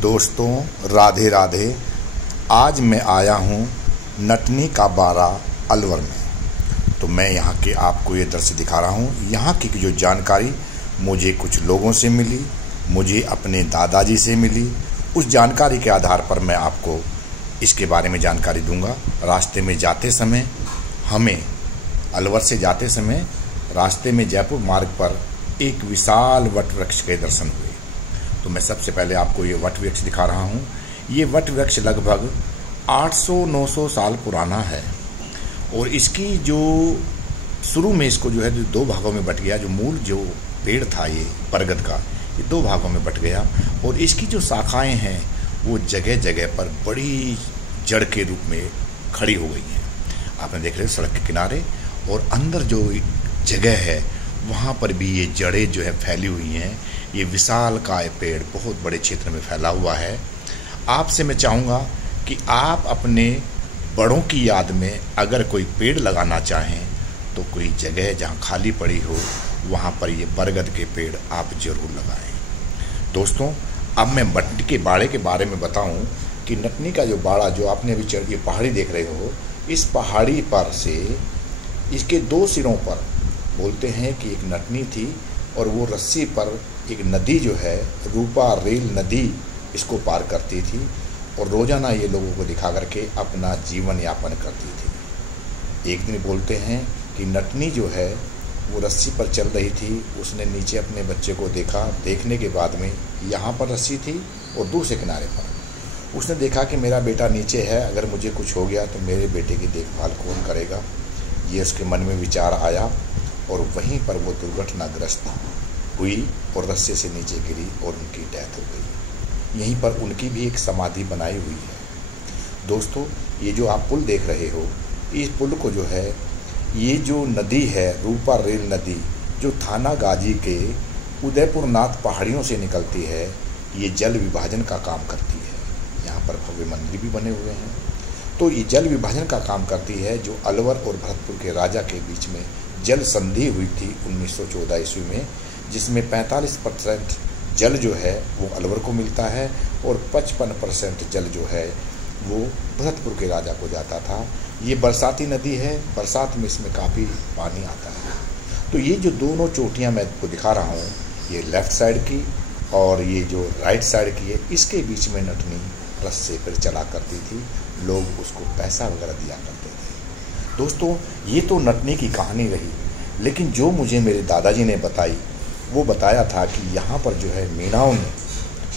दोस्तों राधे राधे। आज मैं आया हूँ नटनी का बारा अलवर में। तो मैं यहाँ के आपको ये दृश्य दिखा रहा हूँ। यहाँ की जो जानकारी मुझे कुछ लोगों से मिली, मुझे अपने दादाजी से मिली, उस जानकारी के आधार पर मैं आपको इसके बारे में जानकारी दूंगा। रास्ते में जाते समय हमें अलवर से जाते समय रास्ते में जयपुर मार्ग पर एक विशाल वट वृक्ष के दर्शन हुए। तो मैं सबसे पहले आपको ये वट वृक्ष दिखा रहा हूँ। ये वट वृक्ष लगभग 800-900 साल पुराना है और इसकी जो शुरू में इसको जो है दो भागों में बट गया। जो मूल जो पेड़ था ये बरगद का, ये दो भागों में बट गया और इसकी जो शाखाएं हैं वो जगह जगह पर बड़ी जड़ के रूप में खड़ी हो गई हैं। आपने देख रहे हो सड़क के किनारे, और अंदर जो जगह है वहाँ पर भी ये जड़ें जो है फैली हुई हैं। ये विशालकाय पेड़ बहुत बड़े क्षेत्र में फैला हुआ है। आपसे मैं चाहूँगा कि आप अपने बड़ों की याद में अगर कोई पेड़ लगाना चाहें तो कोई जगह जहाँ खाली पड़ी हो वहाँ पर ये बरगद के पेड़ आप जरूर लगाएं। दोस्तों अब मैं नटनी के बाड़े के बारे में बताऊं कि नटनी का जो बाड़ा जो आपने अभी ये पहाड़ी देख रहे हो, इस पहाड़ी पर से इसके दो सिरों पर बोलते हैं कि एक नटनी थी और वो रस्सी पर एक नदी जो है रूपा रेल नदी इसको पार करती थी और रोज़ाना ये लोगों को दिखा करके अपना जीवन यापन करती थी। एक दिन बोलते हैं कि नटनी जो है वो रस्सी पर चल रही थी। उसने नीचे अपने बच्चे को देखा। देखने के बाद में यहाँ पर रस्सी थी और दूसरे किनारे पर उसने देखा कि मेरा बेटा नीचे है, अगर मुझे कुछ हो गया तो मेरे बेटे की देखभाल कौन करेगा। ये उसके मन में विचार आया और वहीं पर वो दुर्घटनाग्रस्त हुई और रस्से से नीचे गिरी और उनकी डेथ हो गई। यहीं पर उनकी भी एक समाधि बनाई हुई है। दोस्तों ये जो आप पुल देख रहे हो, इस पुल को जो है ये जो नदी है रूपा रेल नदी जो थाना गाजी के उदयपुर नाथ पहाड़ियों से निकलती है, ये जल विभाजन का काम करती है। यहाँ पर भव्य मंदिर भी बने हुए हैं। तो ये जल विभाजन का काम करती है। जो अलवर और भरतपुर के राजा के बीच में जल संधि हुई थी 1914 ईस्वी में, जिसमें 45% जल जो है वो अलवर को मिलता है और 55% जल जो है वो भरतपुर के राजा को जाता था। ये बरसाती नदी है, बरसात में इसमें काफ़ी पानी आता है। तो ये जो दोनों चोटियाँ मैं आपको दिखा रहा हूँ, ये लेफ़्ट साइड की और ये जो राइट साइड की है, इसके बीच में नटनी रस्से पर चला करती थी। लोग उसको पैसा वगैरह दिया करते थे। दोस्तों ये तो नटनी की कहानी रही, लेकिन जो मुझे मेरे दादाजी ने बताई वो बताया था कि यहाँ पर जो है मीणाओं ने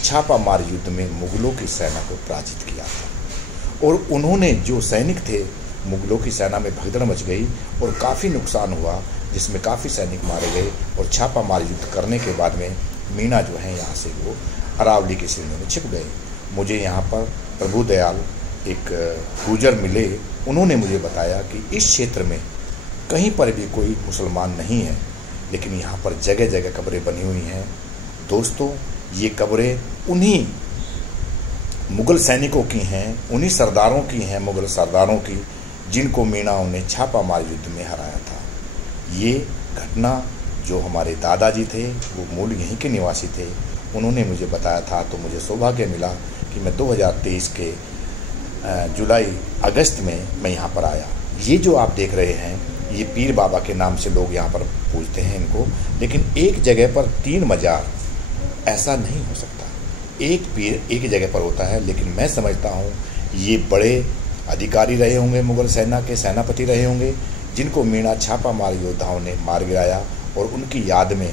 छापामार युद्ध में मुगलों की सेना को पराजित किया था और उन्होंने जो सैनिक थे, मुगलों की सेना में भगदड़ मच गई और काफ़ी नुकसान हुआ, जिसमें काफ़ी सैनिक मारे गए और छापामार युद्ध करने के बाद में मीणा जो है यहाँ से वो अरावली की श्रेणी में छिप गए। मुझे यहाँ पर प्रभु दयाल एक गुजर मिले, उन्होंने मुझे बताया कि इस क्षेत्र में कहीं पर भी कोई मुसलमान नहीं है, लेकिन यहाँ पर जगह जगह कब्रें बनी हुई हैं। दोस्तों ये कब्रें उन्हीं मुग़ल सैनिकों की हैं, उन्हीं सरदारों की हैं, मुग़ल सरदारों की, जिनको मीणाओं ने छापामार युद्ध में हराया था। ये घटना जो हमारे दादाजी थे वो मूल यहीं के निवासी थे, उन्होंने मुझे बताया था। तो मुझे सौभाग्य मिला कि मैं 2023 के जुलाई अगस्त में मैं यहाँ पर आया। ये जो आप देख रहे हैं ये पीर बाबा के नाम से लोग यहाँ पर पूजते हैं इनको, लेकिन एक जगह पर 3 मज़ार ऐसा नहीं हो सकता। एक पीर एक ही जगह पर होता है, लेकिन मैं समझता हूँ ये बड़े अधिकारी रहे होंगे, मुग़ल सेना के सेनापति रहे होंगे, जिनको मीणा छापामार योद्धाओं ने मार गिराया और उनकी याद में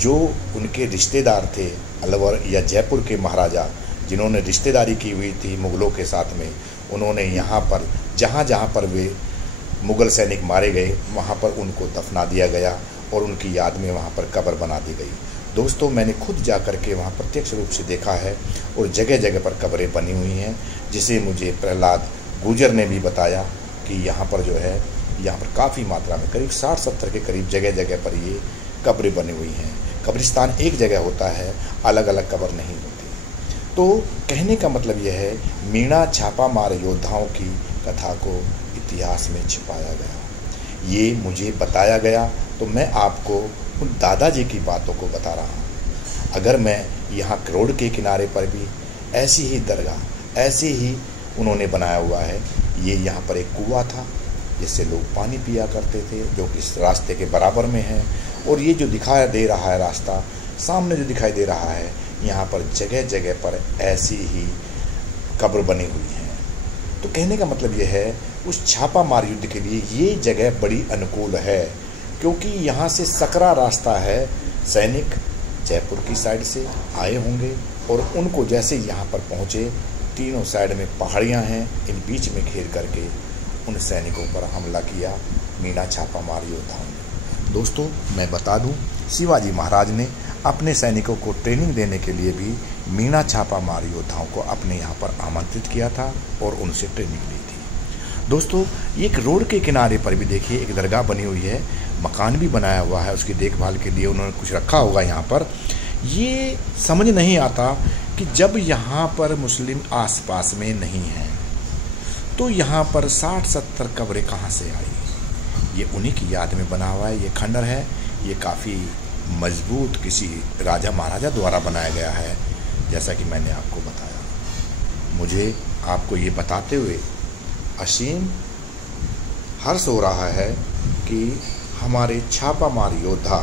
जो उनके रिश्तेदार थे अलवर या जयपुर के महाराजा, जिन्होंने रिश्तेदारी की हुई थी मुग़लों के साथ में, उन्होंने यहाँ पर जहाँ जहाँ पर वे मुग़ल सैनिक मारे गए वहाँ पर उनको दफना दिया गया और उनकी याद में वहाँ पर कब्र बना दी गई। दोस्तों मैंने खुद जा कर के वहाँ प्रत्यक्ष रूप से देखा है और जगह जगह पर कब्रें बनी हुई हैं, जिसे मुझे प्रहलाद गुजर ने भी बताया कि यहाँ पर जो है यहाँ पर काफ़ी मात्रा में करीब 60-70 के करीब जगह जगह पर ये कब्रें बनी हुई हैं। कब्रिस्तान एक जगह होता है, अलग अलग कब्र नहीं होती। तो कहने का मतलब यह है मीणा छापामार योद्धाओं की कथा को इतिहास में छिपाया गया, ये मुझे बताया गया। तो मैं आपको उन दादाजी की बातों को बता रहा हूँ। अगर मैं यहाँ रोड के किनारे पर भी ऐसी ही दरगाह, ऐसे ही उन्होंने बनाया हुआ है। ये यहाँ पर एक कुआं था जिससे लोग पानी पिया करते थे, जो कि इस रास्ते के बराबर में है। और ये जो दिखाई दे रहा है रास्ता, सामने जो दिखाई दे रहा है, यहाँ पर जगह जगह पर ऐसी ही कब्र बनी हुई हैं। तो कहने का मतलब ये है, उस छापामार युद्ध के लिए ये जगह बड़ी अनुकूल है, क्योंकि यहाँ से सकरा रास्ता है। सैनिक जयपुर की साइड से आए होंगे और उनको जैसे यहाँ पर पहुँचे, तीनों साइड में पहाड़ियाँ हैं, इन बीच में घेर करके उन सैनिकों पर हमला किया मीणा छापामार योद्धाओं ने। दोस्तों, मैं बता दूं, शिवाजी महाराज ने अपने सैनिकों को ट्रेनिंग देने के लिए भी मीणा छापामार योद्धाओं को अपने यहाँ पर आमंत्रित किया था और उनसे ट्रेनिंग ली थी। दोस्तों, एक रोड के किनारे पर भी देखिए एक दरगाह बनी हुई है, मकान भी बनाया हुआ है, उसकी देखभाल के लिए उन्होंने कुछ रखा होगा यहाँ पर। ये समझ नहीं आता कि जब यहाँ पर मुस्लिम आसपास में नहीं हैं, तो यहाँ पर 60-70 कब्रें कहाँ से आई। ये उन्हीं की याद में बना हुआ है। ये खंडर है, ये काफ़ी मजबूत किसी राजा महाराजा द्वारा बनाया गया है, जैसा कि मैंने आपको बताया। मुझे आपको ये बताते हुए असीम हर्ष हो रहा है कि हमारे छापामार योद्धा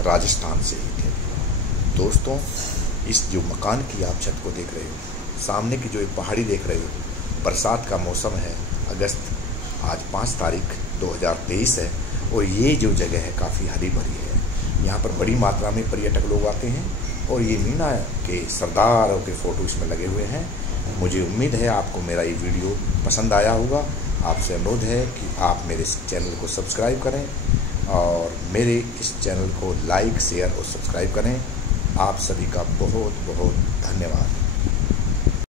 राजस्थान से ही थे। दोस्तों, इस जो मकान की आप छत को देख रहे हो, सामने की जो एक पहाड़ी देख रहे हो, बरसात का मौसम है, अगस्त, आज 5 तारीख 2023 है, और ये जो जगह है काफ़ी हरी भरी है। यहाँ पर बड़ी मात्रा में पर्यटक लोग आते हैं और ये मीणा के सरदारों के फ़ोटो इसमें लगे हुए हैं। मुझे उम्मीद है आपको मेरा ये वीडियो पसंद आया होगा। आपसे अनुरोध है कि आप मेरे इस चैनल को सब्सक्राइब करें और मेरे इस चैनल को लाइक, शेयर और सब्सक्राइब करें। आप सभी का बहुत बहुत धन्यवाद।